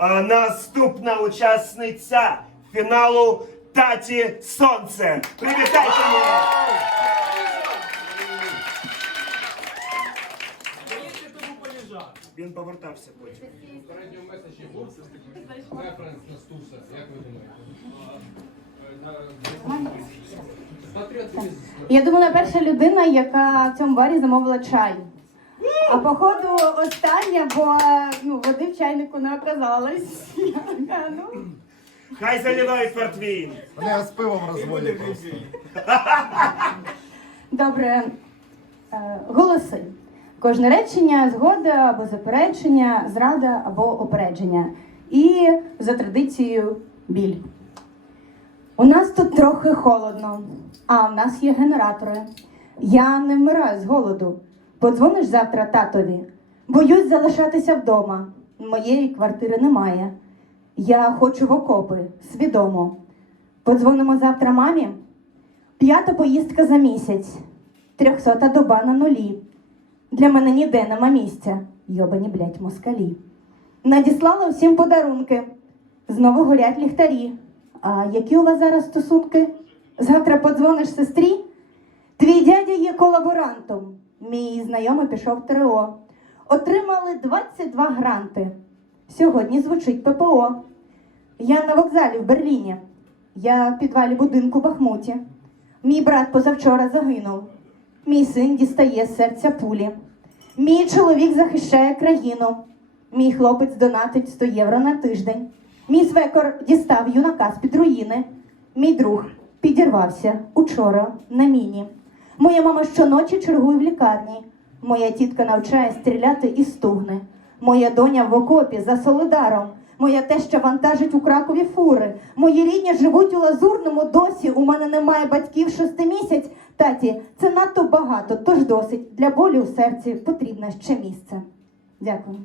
Наступна учасниця фіналу Таті Сонце. Привітайте. Він повертався потім. Попередньому меседжі був референс на Стуса, як ви думаєте? Я думала, перша людина, яка в цьому барі замовила чай. А походу остання, бо ну, води в чайнику не оказалось. Я, ну, Хай заливають портвейн. Вони з пивом розводять просто. Добре. Е, Голоси. Кожне речення, згода або заперечення, зрада або опередження. І за традицією біль. У нас тут трохи холодно, а в нас є генератори. Я не вмираю з голоду. Подзвониш завтра татові. Боюсь залишатися вдома. Моєї квартири немає. Я хочу в окопи, свідомо. Подзвонимо завтра мамі. П'ята поїздка за місяць. Трьохсота доба на нулі. Для мене ніде нема місця. Йобані, блять, москалі. Надіслала всім подарунки. Знову горять ліхтарі. А які у вас зараз стосунки? Завтра подзвониш сестрі? Твій дядя є колаборантом. Мій знайомий пішов в ТРО. Отримали 22 гранти. Сьогодні звучить ППО. Я на вокзалі в Берліні. Я в підвалі будинку в Бахмуті. Мій брат позавчора загинув. Мій син дістає з серця пулі. Мій чоловік захищає країну. Мій хлопець донатить 100 євро на тиждень. Мій свекор дістав юнака з-під руїни. Мій друг підірвався учора на міні. Моя мама щоночі чергує в лікарні. Моя тітка навчає стріляти і стугне. Моя доня в окопі за солидаром. Моя теща вантажить у Кракові фури. Мої рідні живуть у лазурному досі. У мене немає батьків шести місяць. Таті, це надто багато, тож досить. Для болю у серці потрібне ще місце. Дякую.